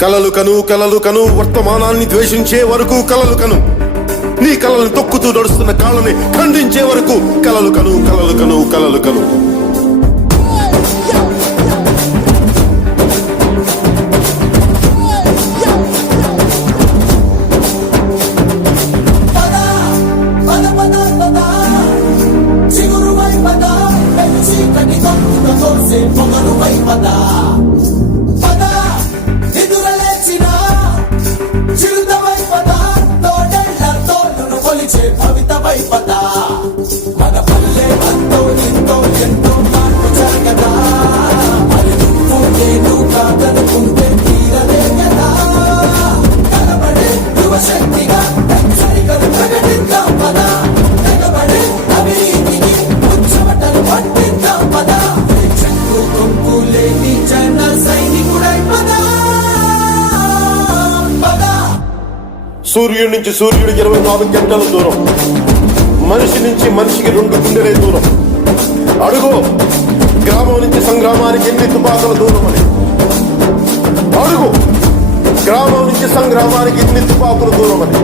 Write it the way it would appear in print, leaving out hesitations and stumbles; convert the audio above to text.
కలలు కను వర్తమానాన్ని ద్వేషించే వరకు కలలు కను, నీ కలలను తొక్కుతూ నడుస్తున్న కాళ్ళని ఖండించే వరకు కలలు కను. మన పల్లె అంతో ఎంతో ఎంతో మార్పు జరగదా, మరి నువ్వు నేను కాదనుకుంటే తీరలే కదా. కనబడే యువశక్తిగా సరిగలు ప్రకటిద్దాం పదా, తెగబడే అవినీతికి ముచ్చమటలు పట్టిద్దాం పదా. చెక్కు కొంపు లేని జన సైనికుడై పదా. సూర్యుడి నుంచి సూర్యుడు 24 గంటల దూరం, మనిషి నుంచి మనిషికి 2 గుండెలే దూరం. అడుగు గ్రామం నుంచి సంగ్రామానికి ఎన్ని తుపాకుల దూరం అని. అడుగు గ్రామం నుంచి సంగ్రామానికి ఎన్ని తుపాకుల దూరం అని.